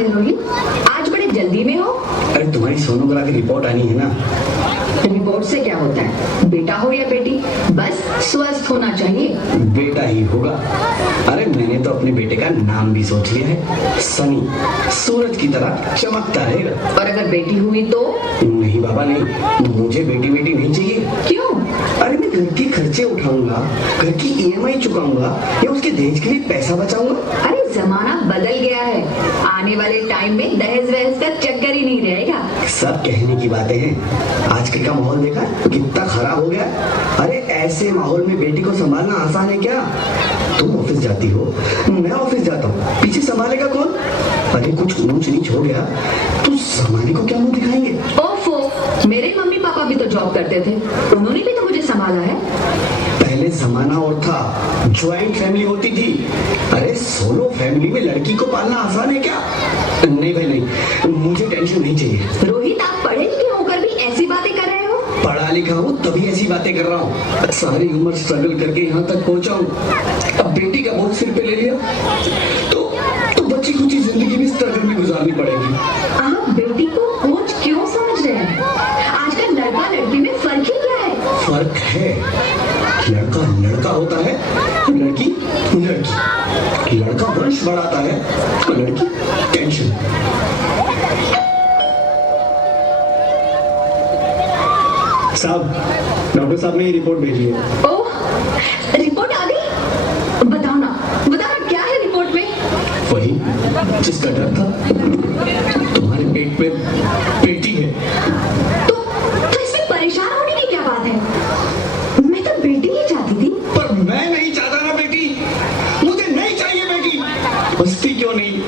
है रोहित, आज बड़े जल्दी में हो? अरे तुम्हारी सोनोग्राफी रिपोर्ट आनी है ना। रिपोर्ट से क्या होता है, बेटा हो या बेटी, बस स्वस्थ होना चाहिए। बेटा ही होगा। अरे मैंने तो अपने बेटे का नाम भी सोच लिया है, सनी, सूरज की तरह चमकता रहेगा। और अगर बेटी हुई तो? नहीं बाबा नहीं, मुझे बेटी नहीं चाहिए। क्यों? अरे मैं घर के खर्चे उठाऊंगा, घर की ईएमआई चुकाऊंगा या उसके दहेज के लिए पैसा बचाऊंगा। अरे जमाना बदल गया है, आने वाले टाइम में दहेज वहेज का चक्कर ही नहीं रहेगा। सब कहने की बातें हैं, आजकल का माहौल देखा कितना खराब हो गया। अरे ऐसे माहौल में बेटी को संभालना आसान है क्या? तुम ऑफिस जाती हो, मैं ऑफिस जाता हूँ, पीछे संभालेगा कौन? अरे कुछ ऊंच नीच हो गया तो संभालने को क्या मुंह दिखाएंगे? ओफो, मेरे मम्मी पापा भी तो जॉब करते थे, उन्होंने भी तो मुझे संभाला है। पहले जमाना और था, ज्वाइंट फैमिली होती थी। अरे सोलो फैमिली में लड़की को पालना आसान है क्या? नहीं भाई नहीं, मुझे टेंशन नहीं चाहिए। रोहित, आप पढ़े लिखे होकर भी ऐसी बातें कर रहे हो? पढ़ा लिखा हूँ तभी ऐसी बातें कर रहा हूँ। सारी उम्र स्ट्रगल करके यहाँ तक पहुँचा हूँ, अब बेटी का बोझ सिर पे ले लिया तो बच्ची कुछ जिंदगी भी स्ट्रगल में गुजारनी पड़ेगी। आप बेटी को बोझ क्यों समझ रहे हैं? आजकल लड़का लड़की में फर्क ही क्या है? फर्क है, लड़का लड़का होता है, लड़की लड़की। लड़का वंश बढ़ाता है, लड़की टेंशन। साहब, डॉक्टर साहब ने ये रिपोर्ट भेजी है। ओह, रिपोर्ट आ गई? बताओ ना क्या है रिपोर्ट में? वही जिसका डर था, तुम्हारे पेट में बेटी है। तो इसमें परेशान होने की क्या बात है? मैं तो बेटी ही चाहती थी। पर मैं नहीं चाहता ना बेटी, मुझे नहीं चाहिए बेटी। बसती क्यों नहीं?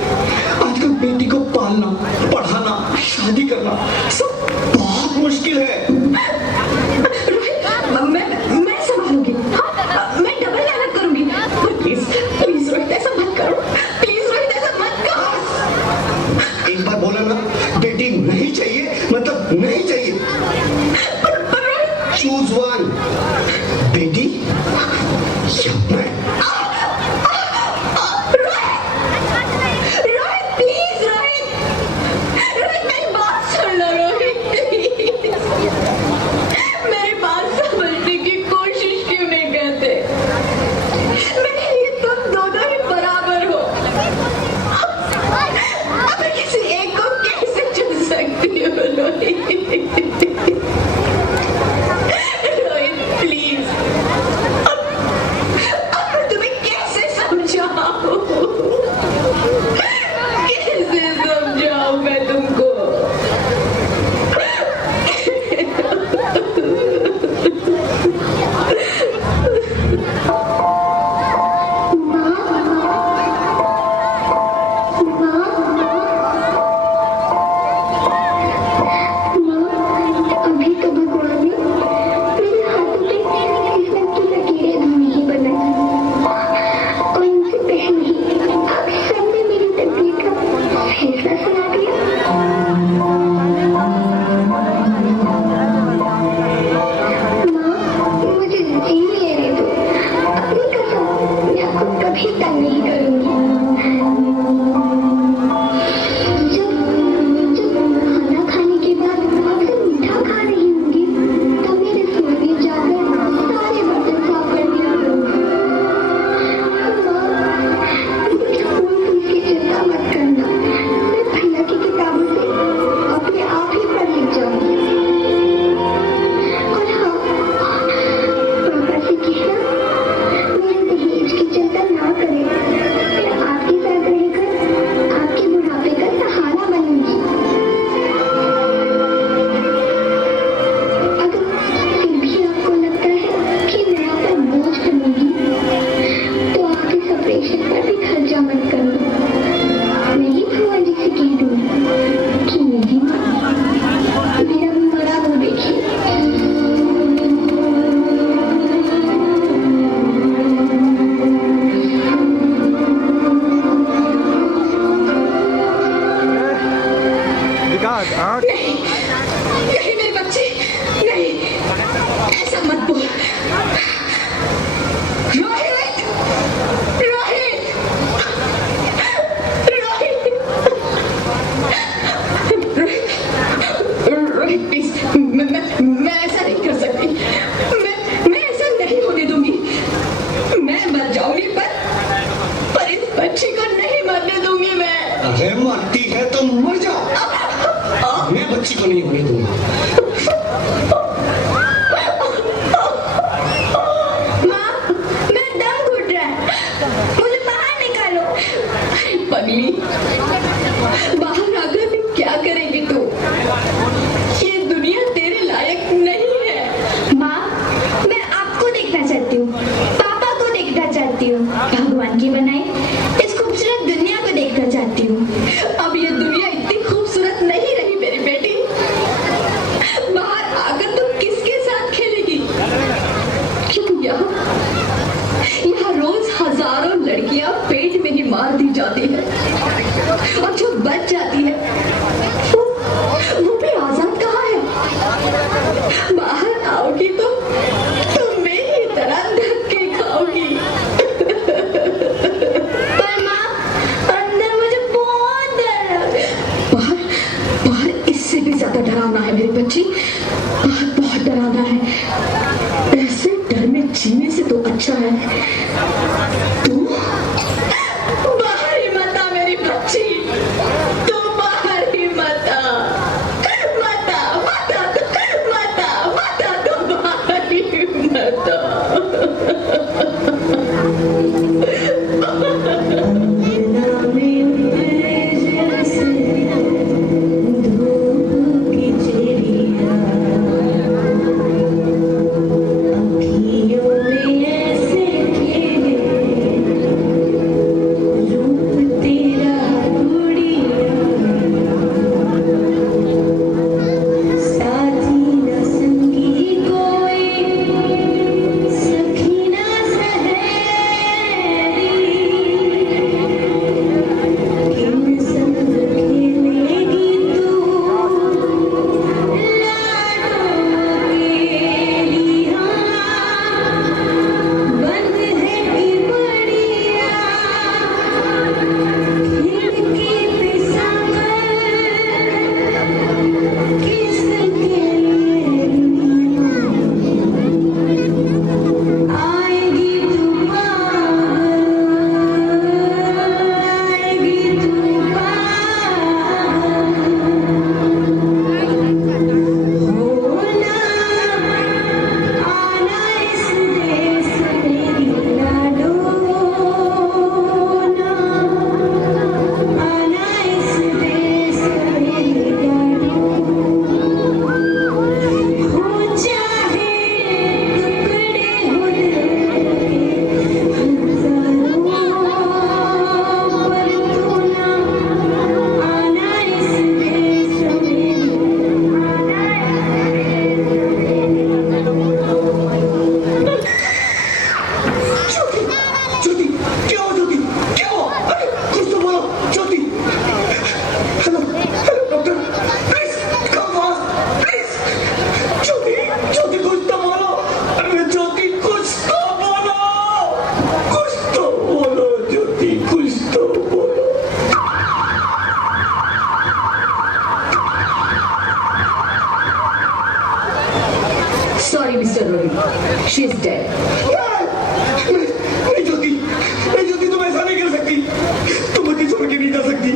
आजकल बेटी को पालना, पढ़ाना, शादी करना सब बहुत मुश्किल है। मैं संभालूंगी। हाँ, मैं डबल मेहनत करूंगी। प्लीज रोहित, ऐसा मत करो। प्लीज रोहित, ऐसा मत करो। एक बार बोला ना, बेटी नहीं चाहिए मतलब नहीं चाहिए। चूज वन, बेटी या मैं। रोहित प्लीज, रोहित मेरी बात सुन लो। रोहित मेरी बात समझने की कोशिश क्यों नहीं करते? मेरे लिए तुम दोनों ही बराबर हो। अब मैं किसी एक को कैसे चुन सकती हूँ? रोहित प्लीज, अब मैं तुम्हें कैसे समझाऊं? कैसे समझाऊं मैं तुमको? अभी तो भगवान ने मेरे हाथों पे किस्मत की लकीरें धोनी ही बनाई, और इनसे पहले ही आप सबने मेरी तकदीर का फैसला सुना दिया। माँ, मुझे जी लेने दो। अपनी कसम, मैं आपको कभी तंग नहीं करूंगी। जब खाना खाने के बाद आपसे मीठा खा रही होंगी, तब मेरे रसोई में जाकर सारे बर्तन साफ कर दिया करूंगी। स्कूल फीस की चिंता मत करना, मैं भैया की किताबों से अपने आप ही पढ़ लिख जाऊंगी। और हाँ, पापा से कहना मेरे दहेज की चिंता ना करें। अरे मरती है तो मर जाओ, मैं बच्ची को नहीं होने दूंगा। माँ, मैं दम घुट रहा है, मुझे बाहर निकालो। अरे पगली, बाहर आकर भी क्या करेगी तू? ये दुनिया तेरे लायक नहीं है। माँ, मैं आपको देखना चाहती हूँ, पापा को देखना चाहती हूँ, भगवान की बनाई इस खूबसूरत दुनिया को देखना चाहती हूँ। अब ये दुनिया इतनी खूबसूरत नहीं रही मेरी बेटी। बाहर आकर तू किसके साथ खेलेगी? क्योंकि यहाँ रोज हजारों लड़कियां पेट में ही मार दी जाती है, और जो बच जाती है वो भी आजाद कहाँ है? बाहर आओगी तो तुम मेरी तरह धक्के खाओगी। पर माँ, अंदर मुझे बहुत डर लग रहा है। बाहर बाहर इससे भी ज्यादा डरावना है मेरी बच्ची, बाहर बहुत डरावना है। ऐसे डर में जीने से तो अच्छा है तू बाहर ही मत आ मेरी बच्ची, तू बाहर ही मत आ, मत आ, मत आ, मत आ, मत आ, तू बाहर ही मत Sorry, Mr. Rohit. She's dead. नहीं ज्योति, तुम ऐसा नहीं कर सकती, तुम मुझे छोड़ के नहीं जा सकती।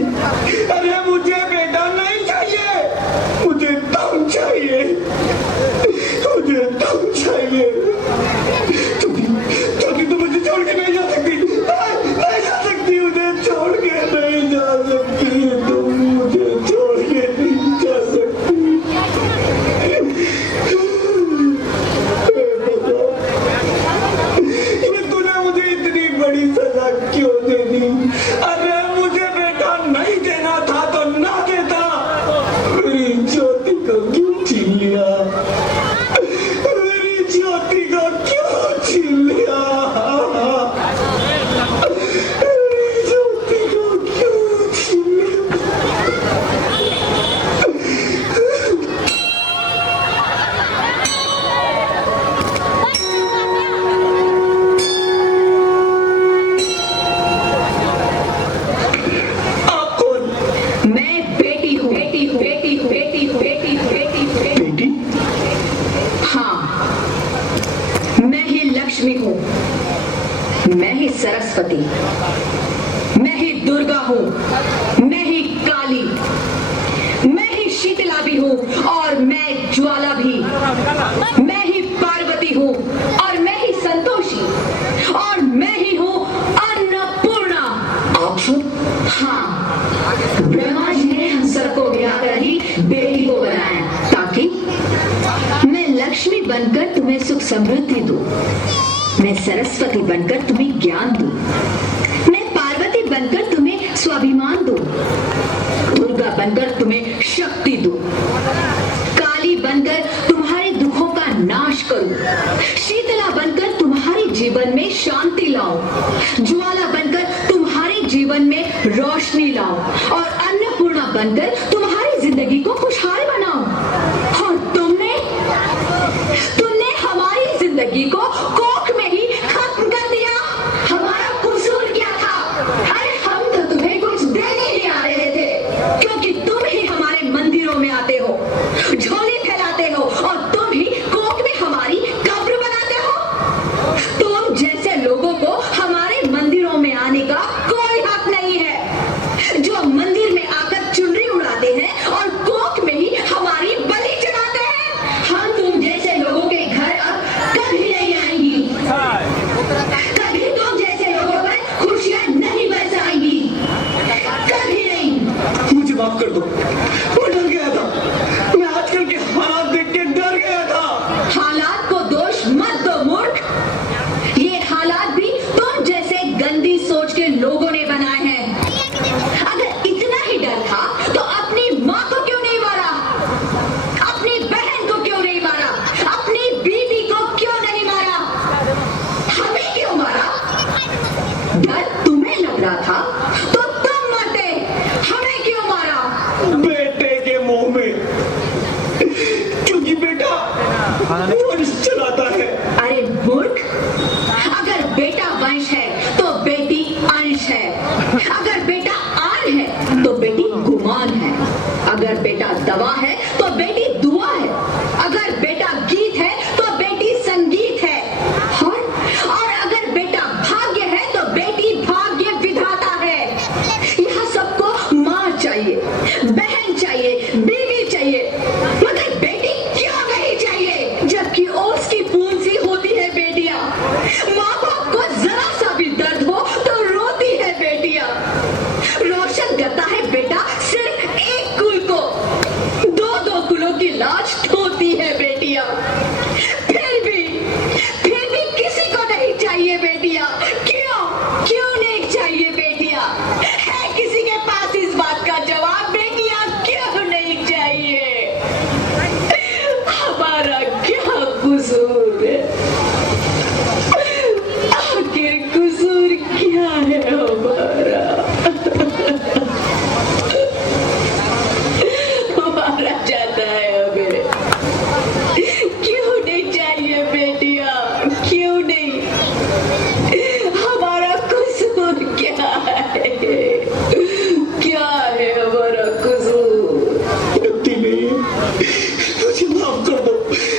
अरे मुझे बेटा नहीं चाहिए, मुझे दम चाहिए, मुझे दम चाहिए। ज्योति तुम मुझे छोड़ के नहीं जा सकती, नहीं जा सकती, मुझे छोड़ के नहीं जा सकती, तुम मुझे छोड़ के नहीं जा सकती। बड़ी सजा क्यों दे दी? अरे मुझे बेटा नहीं देना था तो ना देता, मेरी ज्योति को क्यों छीन लिया, मेरी ज्योति को क्यों छीन लिया, मेरी ज्योति को क्यों छीन लिया। मैं ही सरस्वती, मैं ही दुर्गा। दुर्गा हूँ, मैं ही काली, मैं ही शीतला भी हूँ और मैं ज्वाला भी, मैं ही पार्वती हूँ और मैं ही संतोषी और मैं ही हूँ अन्नपूर्णा। आप सब? हाँ, ब्रह्मा जी ने हम सबको ब्याह कर ही बेटी को बनाया ताकि मैं लक्ष्मी बनकर तुम्हें सुख समृद्धि दूं, मैं सरस्वती बनकर तुम्हें ज्ञान दूं, मैं पार्वती बनकर तुम्हें स्वाभिमान दूं, दुर्गा बनकर तुम्हें शक्ति दूं, काली बनकर तुम्हारे दुखों का नाश करूं, शीतला बनकर तुम्हारे जीवन में शांति लाऊं, ज्वाला बनकर तुम्हारे जीवन में रोशनी लाऊं और अन्नपूर्णा बनकर तुम्हारी जिंदगी को खुशहाल बनाऊं। और तुमने हमारी जिंदगी को कोख में ही खत्म कर दिया। हमारा कसूर क्या था? अरे हम तो तुम्हें कुछ देने ही आ रहे थे, क्योंकि तुम ही हमारे मंदिरों में आते हो, झोली फैलाते हो और तुम ही कोख में हमारी कब्र बनाते हो। तुम जैसे लोगों को हमारे मंदिरों में आने का कोई हक नहीं है, जो मंदिर में आकर चुनरी उड़ाते हैं और कोख में ही हमारी बलि चढ़ाते हैं। हम तुम जैसे लोगों के घर अब कभी नहीं आएंगी, कभी तुम जैसे लोगों पर खुशियां नहीं बरसाएंगी, कभी नहीं। मुझे माफ कर दो, मैं डर गया था, मैं आजकल के हालात देख के डर गया था। हालात को दोष मत दो मूर्ख, ये हालात भी तुम जैसे गंदी सोच के लोगों ने बनाए हैं। अगर इतना ही डर था तो अपनी माँ को क्यों नहीं मारा, अपनी बहन को क्यों नहीं मारा, अपनी बीवी को क्यों नहीं मारा, हमें क्यों मारा? डर तुम्हें लग रहा था तो तुम मरते, हमें क्यों मारा? बेटे के मुंह में, क्योंकि बेटा वंश चलाता है। अरे मूर्ख, अगर बेटा वंश है तो बेटी अंश है, अगर बेटा आन है तो बेटी गुमान है, अगर बेटा दवा है तो बेटी दुआ है, अगर बेटा गीत है तो बेटी संगीत है, और अगर बेटा भाग्य है तो बेटी भाग्य विधाता है। यहाँ सबको माँ चाहिए, बहन चाहिए, बीवी चाहिए, मगर बेटी क्यों नहीं चाहिए? जबकि ओस की पूंछ सी होती है बेटियां, माँ बाप को जरा सा भी दर्द हो तो रोती है बेटियां, रोशन करता है बेटा सिर्फ एक कुल को, दो दो कुलों की लाज ढोती है बेटियां। फिर भी किसी को नहीं चाहिए बेटियां। क्यों नहीं चाहिए बेटियां? है किसी के पास इस बात का जवाब? बेटियां क्यों नहीं चाहिए? हमारा क्या कसूर है? आखिर कसूर क्या है हमारा? हमारा जाता है हमें। क्यों नहीं चाहिए बेटियां? क्यों नहीं? हमारा कसूर क्या है? क्या है हमारा कसूर? गलती नहीं है, मुझे माफ कर दो,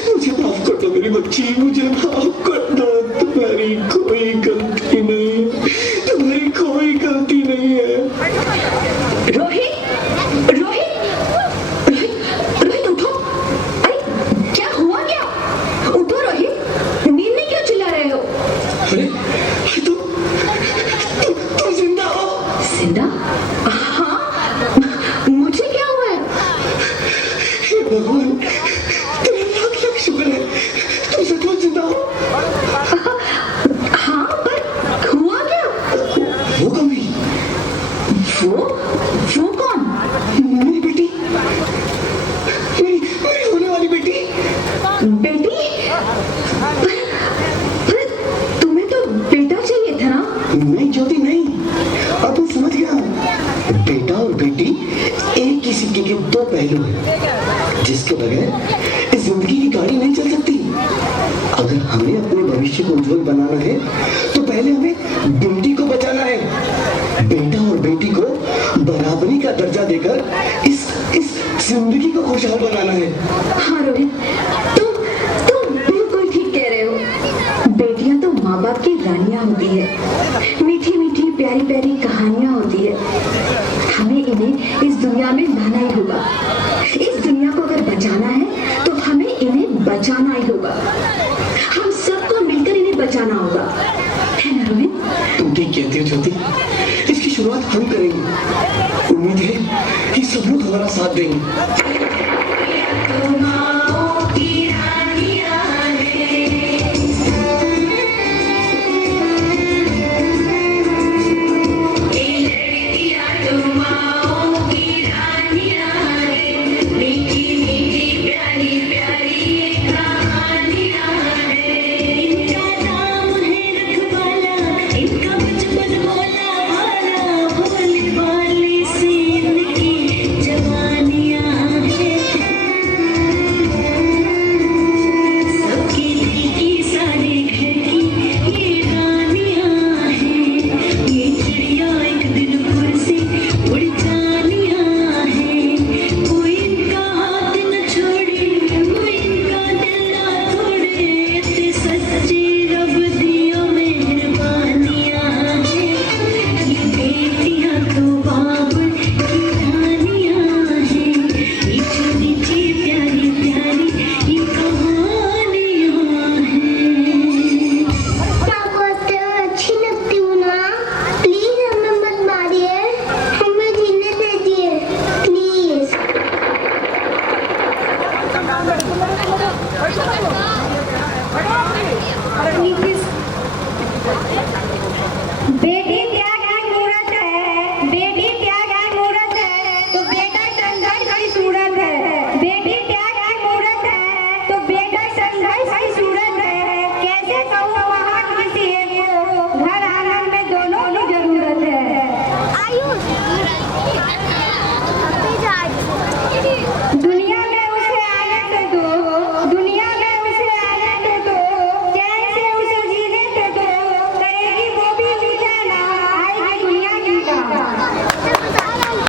मुझे माफ कर दो मेरी बच्ची, मुझे माफ कर दो। तुम्हारी कोई गलती नहीं है, तुम्हारी कोई गलती नहीं है। रोहित, उठो। अरे क्या हुआ क्या? उठो रोहित, नींद में क्यों चिल्ला रहे हो? अरे तुम जिंदा हो? जिंदा? हाँ, मुझे क्या हुआ है? हे भगवान, तेरा लाख लाख शुक्र है, तुम सचमुच जिंदा हो। हाँ, पर हुआ क्या? वो कभी वो कौन? मेरी बेटी, मेरी होने वाली बेटी। बेटी? पर तुम्हें तो बेटा चाहिए था ना? नहीं ज्योति नहीं, अब मैं समझ गया। बेटा और बेटी एक ही सिक्के के दो पहलू हैं, जिसके बगैर इस जिंदगी की गाड़ी नहीं चल सकती। अगर हमें अपने भविष्य को उज्जवल बनाना है तो पहले हमें बेटी को बचाना है। बेटा और बेटी को बराबरी का दर्जा देकर इस जिंदगी को खुशहाल बनाना है। हाँ रोहित, तुम बिल्कुल ठीक कह रहे हो। बेटियां तो माँ बाप की रानियां होती है, मीठी मीठी प्यारी प्यारी कहानियां होती है, बचाना ही होगा। हम सबको मिलकर इन्हें बचाना होगा, है ना रोहित? तुम ठीक कहती हो ज्योति, इसकी शुरुआत हम करेंगे। उम्मीद है कि सब लोग हमारा साथ देंगे। बेटी त्याग की मूर्त है, बेटी